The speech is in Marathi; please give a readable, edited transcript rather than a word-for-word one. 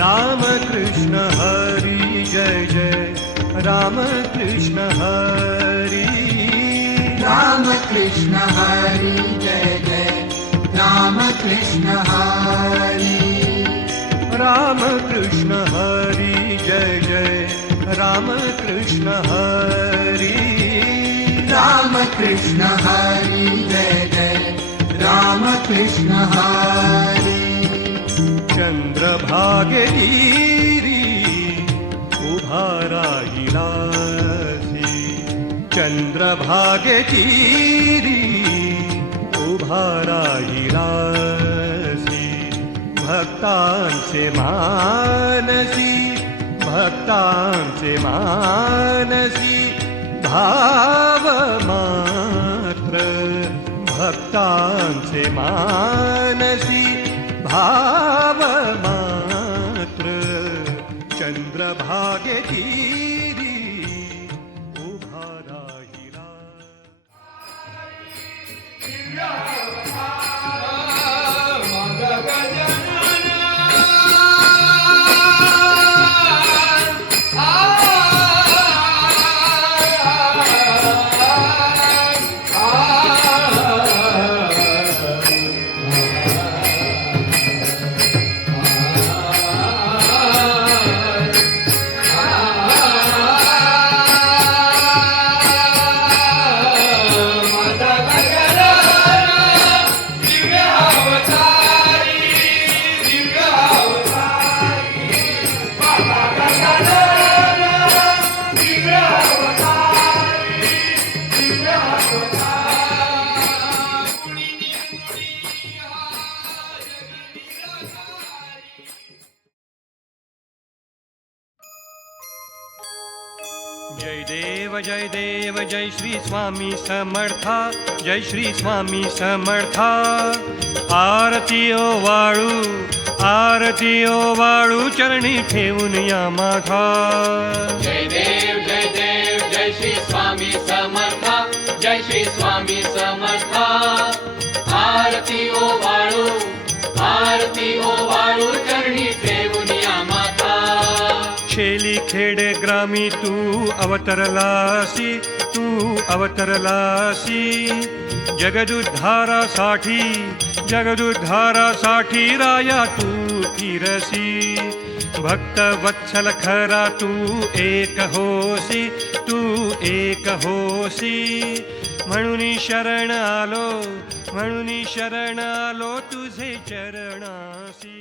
राम कृष्ण हरी जय जय राम कृष्ण हरी राम कृष्ण हरी जय जय राम कृष्ण हरी राम कृष्ण हरी जय जय राम कृष्ण हरी राम कृष्ण हरी जय जय राम कृष्ण हरी चंद्रभागेगिरी उभा राहिलासी चंद्रभागेगिरी उभा राहिलासी भक्तांचे मानसी भक्तांचे मानसी भाव मात्र भक्तांचे मानसी भाव मात्र चंद्रभागेगिरी उभा राहिला जय देव जय श्री स्वामी समर्था जय श्री स्वामी समर्था आरती ओ वाळू चरणी ठेवून या माथा जय देव जय श्री स्वामी समर्था जय श्री स्वामी समर्था आरती ओ वाळू चरणी ठेवून या माथा शेली खेडे ग्रामी तू अवतरलासी जगदुद्धारासाठी राया तू फिरसी भक्त वत्सल खरा तू एक होसी म्हणून शरण आलो तुझे चरणासी